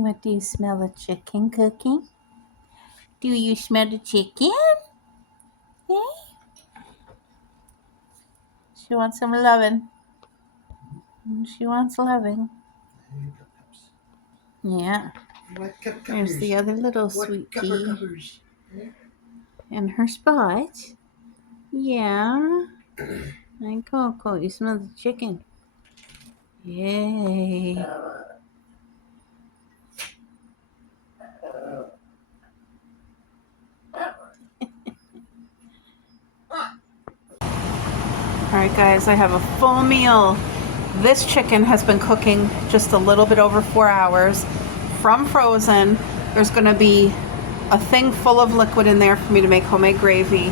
What do you smell the chicken cooking? Do you smell the chicken? Hey? She wants some loving. She wants loving. Yeah. There's the other little sweetie. And her spot. Yeah. And Coco, you smell the chicken. Yay. Alright guys, I have a full meal. This chicken has been cooking just a little bit over 4 hours from frozen. There's going to be a thing full of liquid in there for me to make homemade gravy.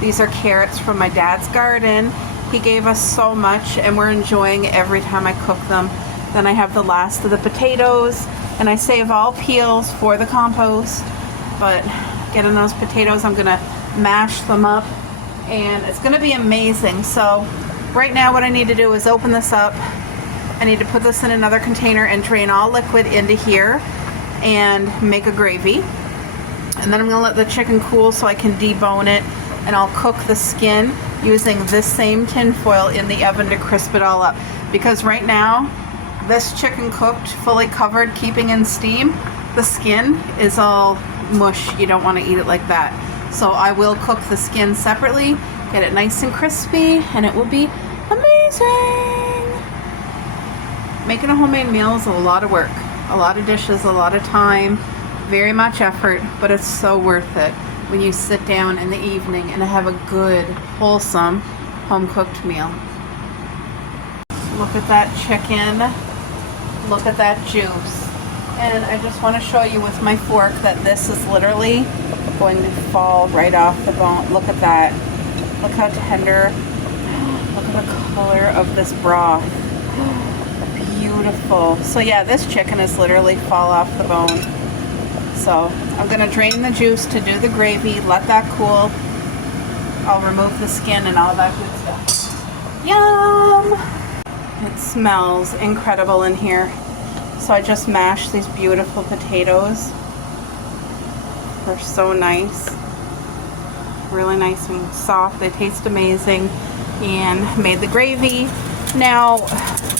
These are carrots from my dad's garden. He gave us so much and we're enjoying every time I cook them. Then I have the last of the potatoes and I save all peels for the compost. But getting those potatoes, I'm going to mash them up and it's going to be amazing. So right now what I need to do is open this up. I need to put this in another container and drain all liquid into here and make a gravy. And then I'm going to let the chicken cool so I can debone it, and I'll cook the skin using this same tin foil in the oven to crisp it all up. Because right now, this chicken cooked, fully covered, keeping in steam, the skin is all mush. You don't want to eat it like that. So I will cook the skin separately, get it nice and crispy, and it will be amazing. Making a homemade meal is a lot of work, a lot of dishes, a lot of time, very much effort, but it's so worth it when you sit down in the evening and have a good, wholesome, home-cooked meal. Look at that chicken. Look at that juice. And I just want to show you with my fork that this is literally going to fall right off the bone. Look at that. Look how tender. Look at the color of this broth. Beautiful. So yeah, this chicken is literally fall off the bone. So I'm going to drain the juice to do the gravy, let that cool. I'll remove the skin and all that good stuff. Yum! It smells incredible in here. So I just mashed these beautiful potatoes. They're so nice. Really nice and soft. They taste amazing. And made the gravy. Now,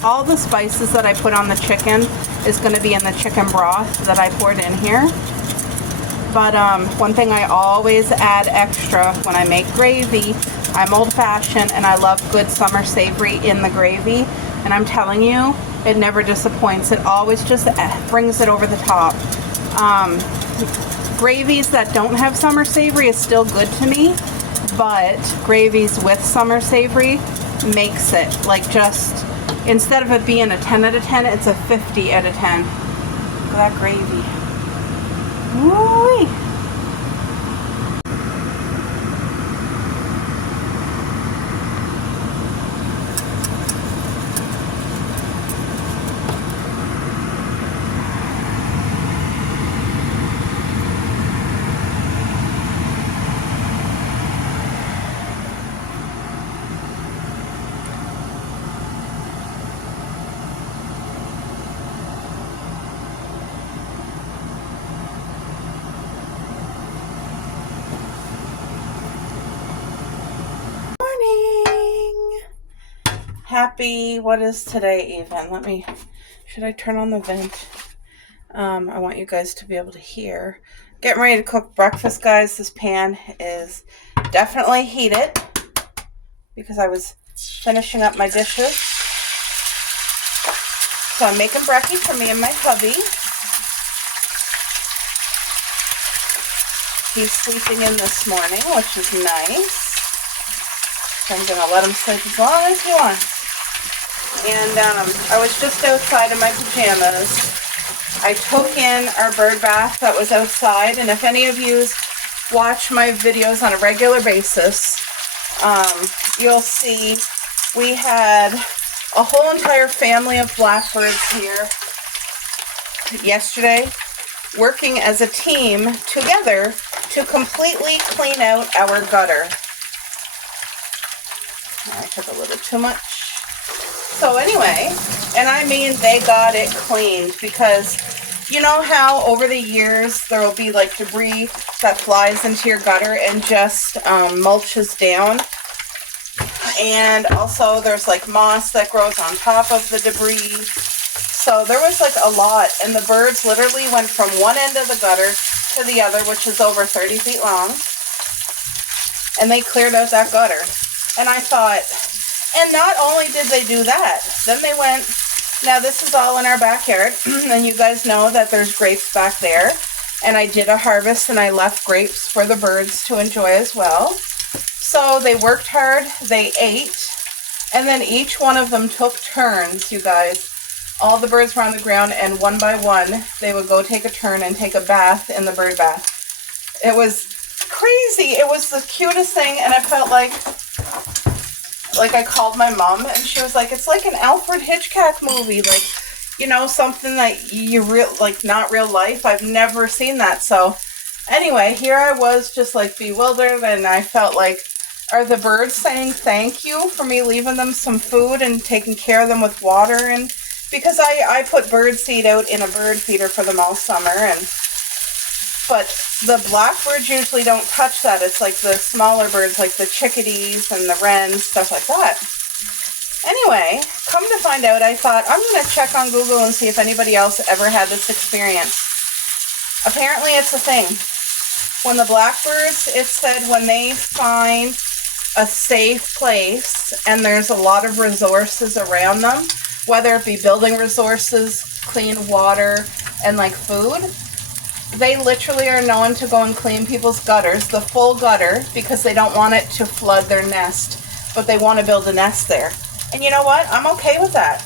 all the spices that I put on the chicken is going to be in the chicken broth that I poured in here. But one thing I always add extra when I make gravy, I'm old-fashioned and I love good summer savory in the gravy. And I'm telling you, it never disappoints. It always just brings it over the top. Gravies that don't have summer savory is still good to me, but gravies with summer savory makes it like just, instead of it being a 10 out of 10, it's a 50 out of 10. Look at that gravy. Woo-wee. Happy, what is today even? Should I turn on the vent? I want you guys to be able to hear. Getting ready to cook breakfast, guys. This pan is definitely heated because I was finishing up my dishes. So I'm making brekkie for me and my hubby. He's sleeping in this morning, which is nice. So I'm going to let him sleep as long as he wants. And I was just outside in my pajamas. I took in our bird bath that was outside. And if any of you watch my videos on a regular basis, you'll see we had a whole entire family of blackbirds here yesterday, working as a team together to completely clean out our gutter. I took a little too much. So anyway, and I mean they got it cleaned because You know how over the years there will be like debris that flies into your gutter and just mulches down? And also there's like moss that grows on top of the debris. So there was like a lot, and the birds literally went from one end of the gutter to the other, which is over 30 feet long, and they cleared out that gutter. And I thought, and not only did they do that, then they went, now this is all in our backyard, and you guys know that there's grapes back there, and I did a harvest and I left grapes for the birds to enjoy as well. So they worked hard, they ate, and then each one of them took turns, you guys. All the birds were on the ground, and one by one, they would go take a turn and take a bath in the bird bath. It was crazy. It was the cutest thing, and I felt like I called my mom, and she was like, it's like an Alfred Hitchcock movie, like, you know, something that you like, not real life. I've never seen that. So anyway, here I was just like bewildered, and I felt like, are the birds saying thank you for me leaving them some food and taking care of them with water? And because I put bird seed out in a bird feeder for them all summer, but the blackbirds usually don't touch that. It's like the smaller birds, like the chickadees and the wrens, stuff like that. Anyway, come to find out, I thought, I'm going to check on Google and see if anybody else ever had this experience. Apparently it's a thing. When the blackbirds, it said when they find a safe place and there's a lot of resources around them, whether it be building resources, clean water, and like food, they literally are known to go and clean people's gutters, the full gutter, because they don't want it to flood their nest, but they want to build a nest there. And you know what? I'm okay with that.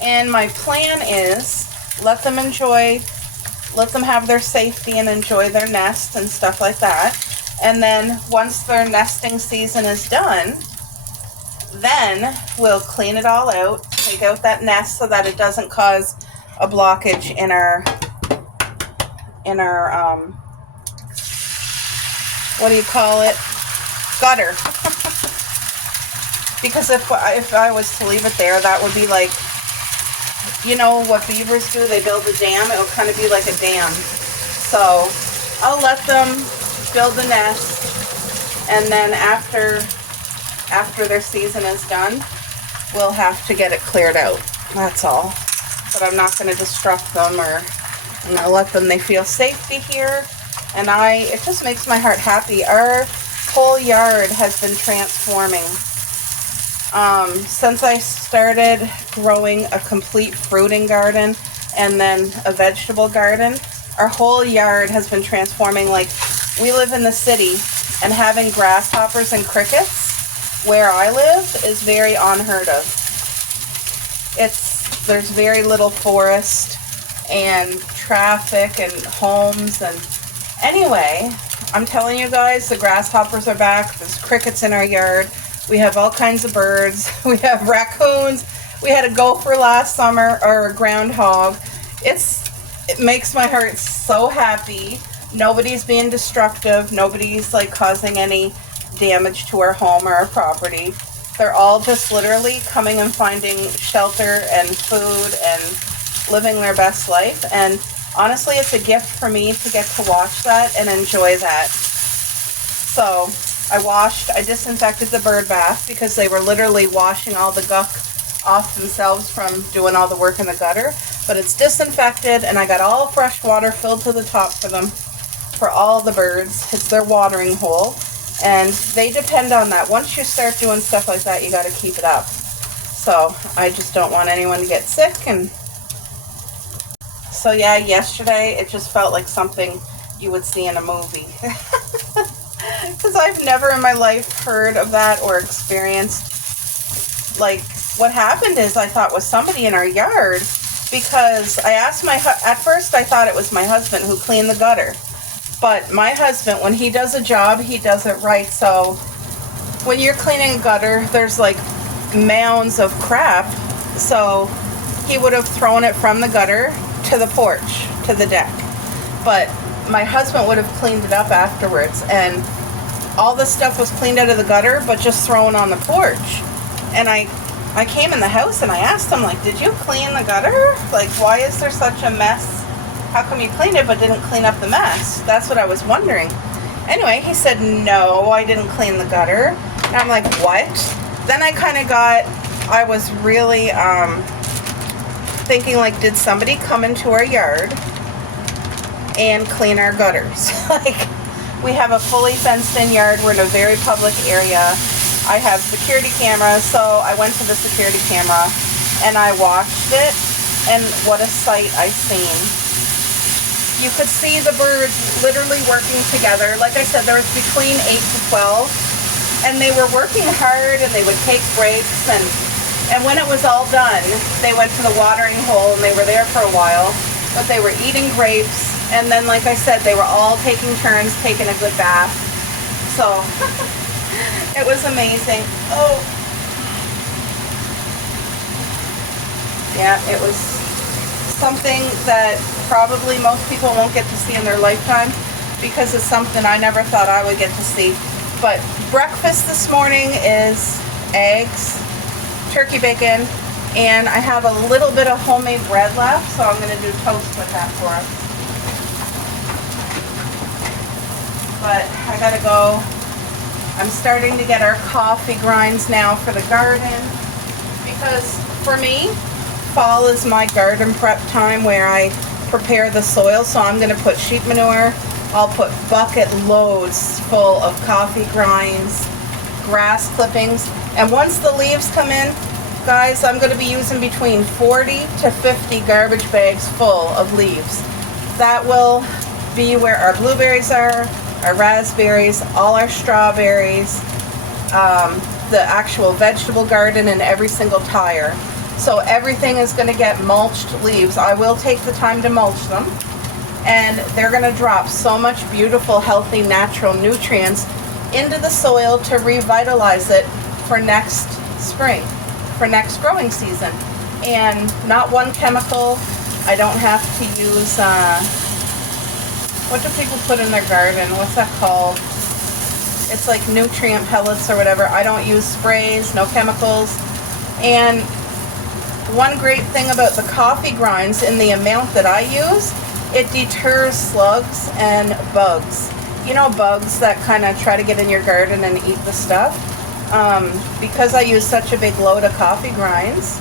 And my plan is let them have their safety and enjoy their nest and stuff like that. And then once their nesting season is done, then we'll clean it all out, take out that nest so that it doesn't cause a blockage in our what do you call it? Gutter. Because if I was to leave it there, that would be like, you know what beavers do? They build a dam. It would kind of be like a dam. So I'll let them build a nest, and then after their season is done, we'll have to get it cleared out. That's all. But I'm not going to disrupt them, or I'm going to let them, they feel safety here. And it just makes my heart happy. Our whole yard has been transforming. Since I started growing a complete fruiting garden and then a vegetable garden, our whole yard has been transforming. Like, we live in the city, and having grasshoppers and crickets where I live is very unheard of. There's very little forest and traffic and homes, and anyway, I'm telling you guys, the grasshoppers are back. There's crickets in our yard. We have all kinds of birds. We have raccoons. We had a gopher last summer, or a groundhog. It makes my heart so happy. Nobody's being destructive. Nobody's like causing any damage to our home or our property. They're all just literally coming and finding shelter and food and living their best life. And honestly, it's a gift for me to get to watch that and enjoy that. So I disinfected the bird bath because they were literally washing all the gunk off themselves from doing all the work in the gutter. But it's disinfected, and I got all fresh water filled to the top for them, for all the birds. It's their watering hole, and they depend on that. Once you start doing stuff like that, you got to keep it up. So I just don't want anyone to get sick. And so yeah, yesterday it just felt like something you would see in a movie. Because I've never in my life heard of that or experienced. Like, what happened is, I thought was somebody in our yard, because I asked at first I thought it was my husband who cleaned the gutter. But my husband, when he does a job, he does it right. So when you're cleaning a gutter, there's like mounds of crap. So he would have thrown it from the gutter to the porch, to the deck. But my husband would have cleaned it up afterwards, and all the stuff was cleaned out of the gutter, but just thrown on the porch. And I I came in the house and I asked him, like, did you clean the gutter? Like, why is there such a mess? How come you cleaned it but didn't clean up the mess? That's what I was wondering. Anyway, he said, no, I didn't clean the gutter. And I'm like, what? Then I was really thinking, like, did somebody come into our yard and clean our gutters? Like, we have a fully fenced in yard. We're in a very public area. I have security cameras, so I went to the security camera and I watched it, and what a sight I seen. You could see the birds literally working together. Like I said, there was between 8 to 12, and they were working hard, and they would take breaks, and when it was all done, they went to the watering hole, and they were there for a while, but they were eating grapes, and then, like I said, they were all taking turns, taking a good bath. So, it was amazing. Oh. Yeah, it was something that probably most people won't get to see in their lifetime, because it's something I never thought I would get to see. But breakfast this morning is eggs, turkey bacon, and I have a little bit of homemade bread left, so I'm going to do toast with that for us. But I gotta go. I'm starting to get our coffee grinds now for the garden, because for me, fall is my garden prep time where I prepare the soil. So I'm going to put sheep manure. I'll put bucket loads full of coffee grinds, grass clippings, and once the leaves come in, guys, I'm going to be using between 40 to 50 garbage bags full of leaves. That will be where our blueberries are, our raspberries, all our strawberries, the actual vegetable garden, and every single tire. So everything is going to get mulched leaves. I will take the time to mulch them, and they're going to drop so much beautiful, healthy, natural nutrients into the soil to revitalize it for next spring, for next growing season. And not one chemical. I don't have to use, what do people put in their garden? What's that called? It's like nutrient pellets or whatever. I don't use sprays, no chemicals. And one great thing about the coffee grinds, in the amount that I use, it deters slugs and bugs. You know, bugs that kind of try to get in your garden and eat the stuff. Because I use such a big load of coffee grinds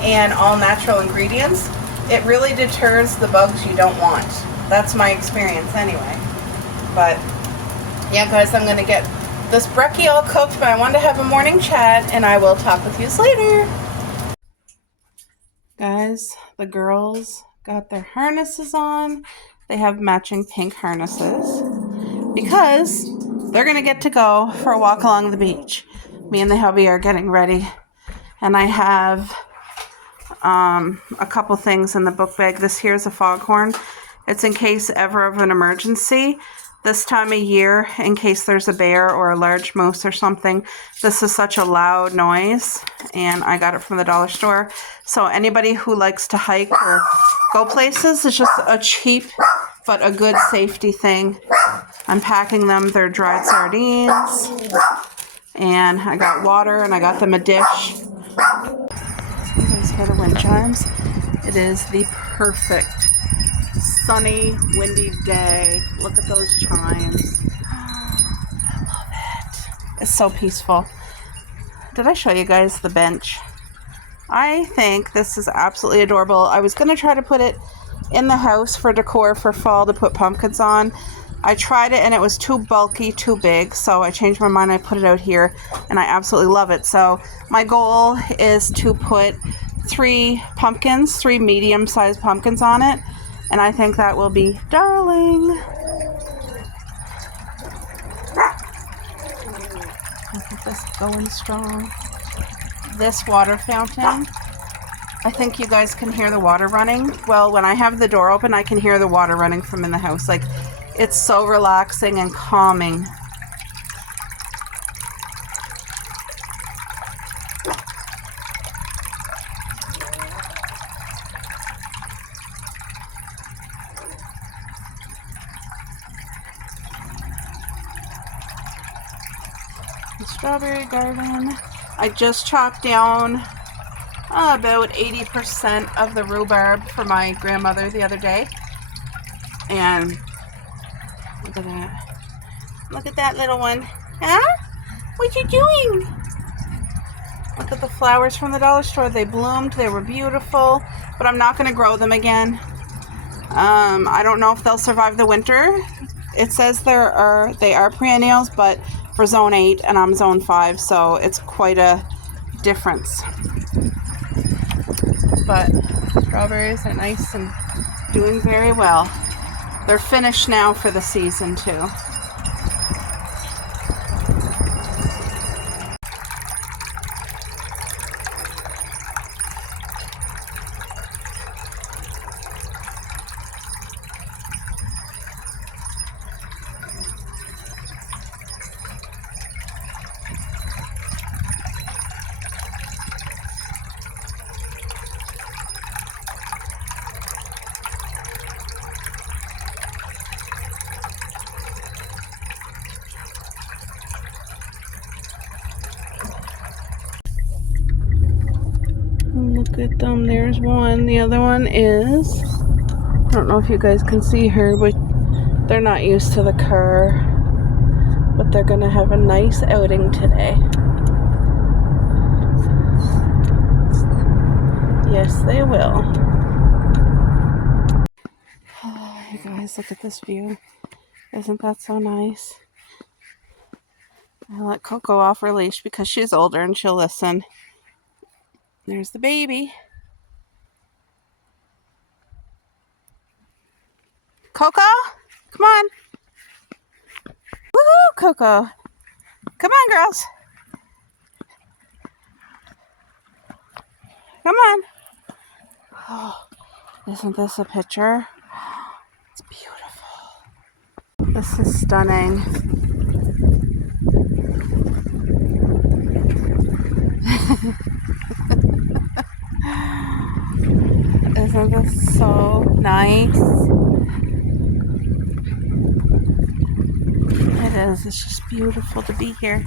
and all natural ingredients, it really deters the bugs you don't want. That's my experience anyway. But yeah, guys, I'm going to get this brekkie all cooked, but I wanted to have a morning chat, and I will talk with you later. Guys, the girls got their harnesses on. They have matching pink harnesses because they're going to get to go for a walk along the beach. Me and the hubby are getting ready, and I have a couple things in the book bag. This here is a foghorn. It's in case ever of an emergency. This time of year, in case there's a bear or a large moose or something, this is such a loud noise, and I got it from the dollar store. So anybody who likes to hike or go places, it's just a cheap but a good safety thing. I'm packing them. They're dried sardines, and I got water, and I got them a dish. These are the wind chimes. It is the perfect sunny, windy day. Look at those chimes. I love it. It's so peaceful. Did I show you guys the bench? I think this is absolutely adorable. I was going to try to put it in the house for decor for fall to put pumpkins on. I tried it and it was too bulky, too big, so I changed my mind. I put it out here, and I absolutely love it. So my goal is to put 3 medium-sized pumpkins on it. And I think that will be darling. Look at this going strong. This water fountain, I think you guys can hear the water running. Well, when I have the door open, I can hear the water running from in the house. Like, it's so relaxing and calming. The strawberry garden. I just chopped down about 80% of the rhubarb for my grandmother the other day. And look at that. Look at that little one. Huh? What you doing? Look at the flowers from the dollar store. They bloomed. They were beautiful. But I'm not going to grow them again. I don't know if they'll survive the winter. It says they are perennials, but for zone 8 and I'm zone 5, so it's quite a difference. But strawberries are nice and doing very well. They're finished now for the season too. Look at them, there's one. The other one is, I don't know if you guys can see her, but they're not used to the car. But they're gonna have a nice outing today. Yes, they will. Oh, you guys, look at this view. Isn't that so nice? I let Coco off her leash because she's older and she'll listen. There's the baby. Coco, come on. Woohoo, Coco. Come on, girls. Come on. Oh, isn't this a picture? It's beautiful. This is stunning. Isn't this so nice? It is. It's just beautiful to be here.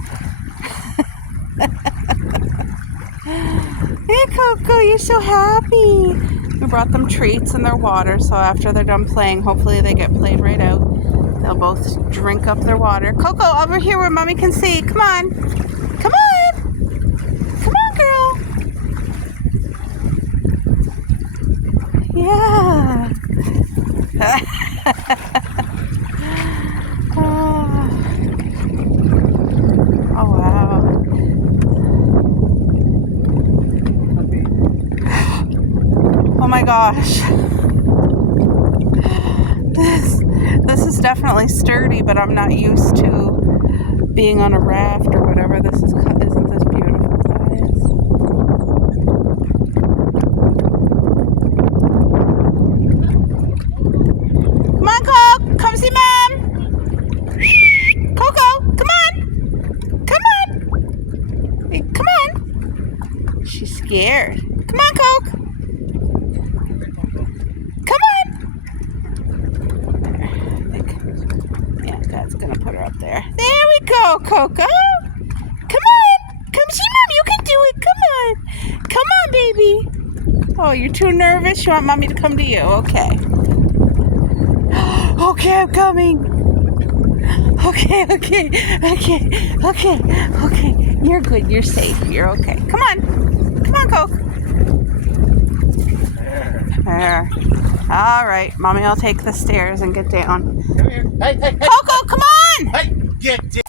Hey, Coco, you're so happy. We brought them treats and their water, so after they're done playing, hopefully they get played right out. They'll both drink up their water. Coco, over here where Mommy can see. Come on. Come on. Come on, girl. Yeah. Oh, wow. Oh my gosh. This is definitely sturdy, but I'm not used to being on a raft or whatever. Isn't this beautiful, guys? Come on, Coco, come see Mom. Coco, come on. Come on. Hey, come on. She's scared. Come on, Coco. Come on. Yeah, Dad's gonna put her up there. There we go, Coco. Come on. Come see Mom. You can do it. Come on. Come on, baby. Oh, you're too nervous? You want Mommy to come to you? Okay. Okay, I'm coming. Okay. You're good. You're safe. You're okay. Come on. Come on, Coco. There. All right. Mommy, I'll take the stairs and get down. Come here. Hey. Coco, come on. Hey, get down.